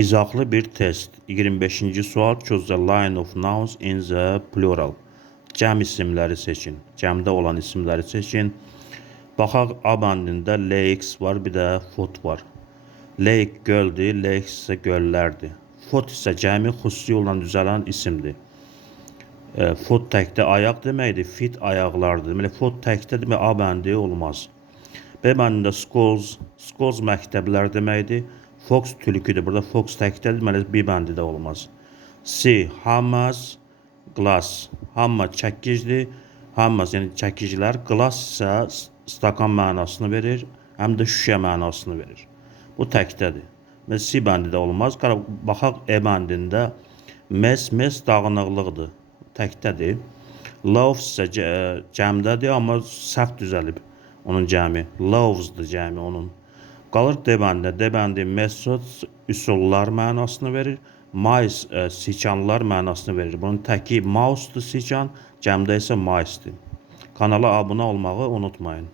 İzahlı bir test. 25-ci sual. Choose the line of nouns in the plural. Cəm isimləri seçin. Cəmdə olan isimləri seçin. Baxaq, A bəndində lakes var, bir də foot var. Lake göldür, lakes isə göllərdir. Foot isə cəmi xüsusi yolla düzələn isimdir. Foot təkdə ayaq deməkdir, feet ayaqlardır. Deməli, foot təkdə demək A bəndi olmaz. B bəndində schools məktəblər deməkdir. Fox tülküdür. Burada fox təkdə deməli B bəndi də olmaz. C hammers glass. Hamma çəkicdir. Hammers yəni çəkicilər. Glass isə stakan mənasını verir, həm də şüşə mənasını verir. Bu təkdədir. Mesela C bəndi də olmaz. Baxaq E bəndində mes dağınıqlıqdır. Təkdədir. Loaves isə cəmdədir, amma səhv düzəlib onun cəmi. Loaves'dır cəmi onun. Qalır D bəndində. D bəndi methods üsullar mənasını verir. Mice siçanlar mənasını verir. Bunun təki mouse'dur siçan, cəmdə isə mice'dir. Kanala abunə olmağı unutmayın.